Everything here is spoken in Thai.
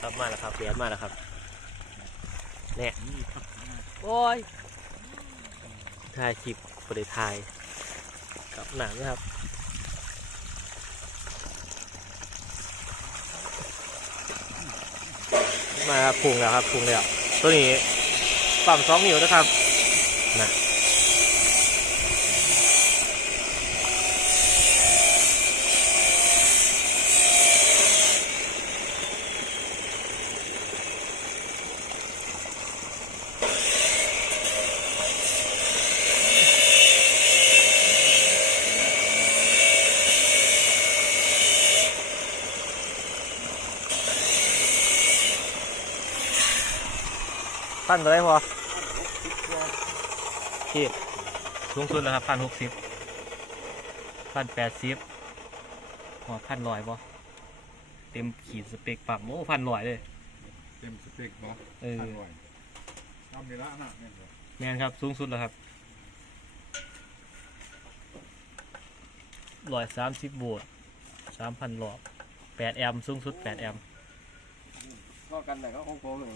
ครับมาแล้วครับเบียดมาแล้วครับเนี่ยนี่ครับโอ้ยถ่ายคลิปบริถ่ายกับหนังนะครับมาครับพุงแล้วครับพุงแล้วตัวนี้ฝั่งสองนิ้วนะครับนะ ปั้นตัวได้พอที่สูงสุดแล้วครับพันหกสิบพันแปดสิบพอพันลอยพอเต็มขีดสเปกปั๊มโอ้พันลอยเลย เต็มสเปกบอสเอออร่อยทำนี่ละนะเนี่ยเหรอแม่นครับสูงสุดแล้วครับร้อยสามสิบโวลต์สามพันหลอดแปดแอมป์สูงสุดแปดแอมป์ก็กันแต่ก็คงโกงเลย